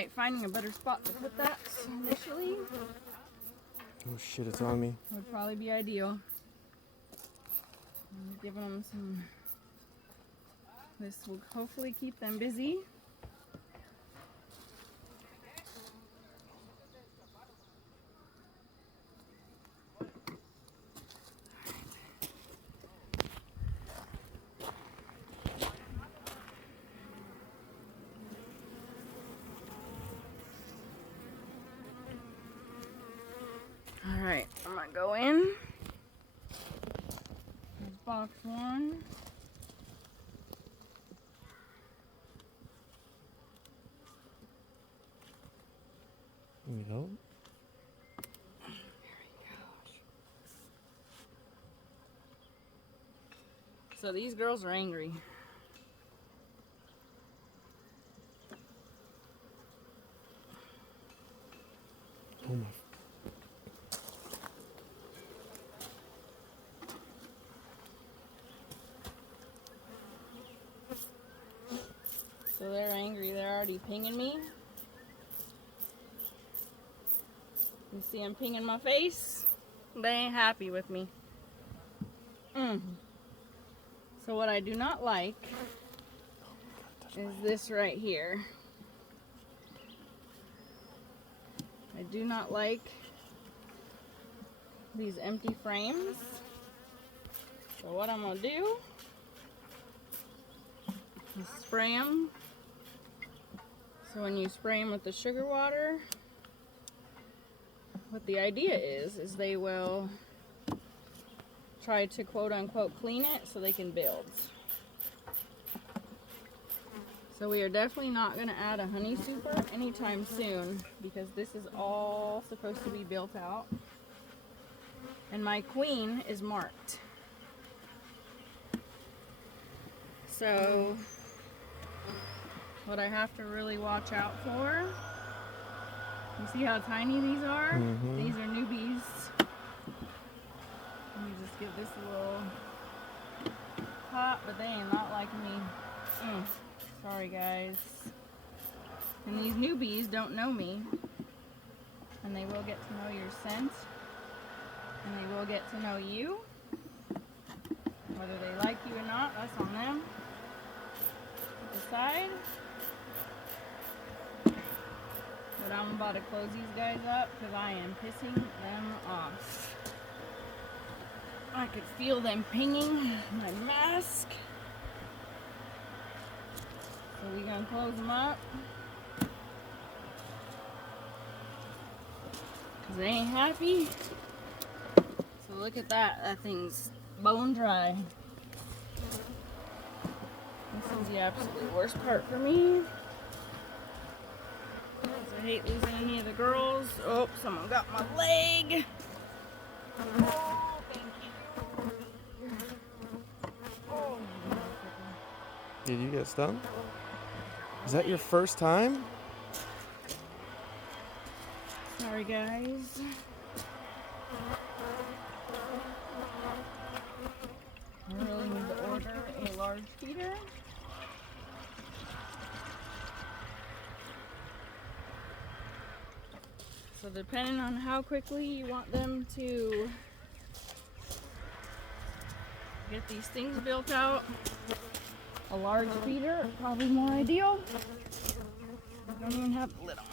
Alright, finding a better spot to put that initially Oh shit, it's on me. would probably be ideal. I'm giving them some. This will hopefully keep them busy. Alright, I'm gonna go in. There's box 1. Need help? So these girls are angry. Oh my. So they're angry. They're already pinging me. You see them pinging my face? They ain't happy with me. So what I do not like is this right here. I do not like these empty frames. So what I'm gonna do is spray them. So when you spray them with the sugar water, what the idea is they will try to quote unquote clean it so they can build. So we are definitely not going to add a honey super anytime soon because this is all supposed to be built out. And my queen is marked. So what I have to really watch out for, you see how tiny these are? Mm-hmm. These are newbies. Let me just give this a little pop, but they ain't not liking me. Sorry guys. And these newbies don't know me. And they will get to know your scent. And they will get to know you. Whether they like you or not, that's on them. Decide. But I'm about to close these guys up because I am pissing them off. I could feel them pinging my mask. So we're gonna close them up. Cause they ain't happy. So look at that. That thing's bone dry. This is the absolute worst part for me. I hate losing any of the girls. Oh, someone got my leg. Oh, thank you. Oh, Did you get stung? Is that your first time? sorry, guys. I really need to order a large feeder. So depending on how quickly you want them to get these things built out, a large feeder is probably more ideal. I don't even have the lid on.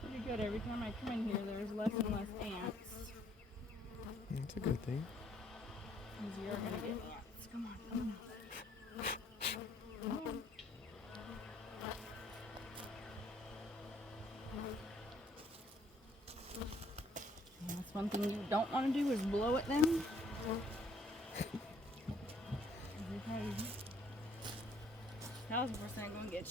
Pretty good. Every time I come in here, there's less and less ants. That's a good thing. Because you're going to get ants. Come on, come on. Come on. Yeah, that's one thing you don't want to do is blow at them. They're probably 1000% going to get you.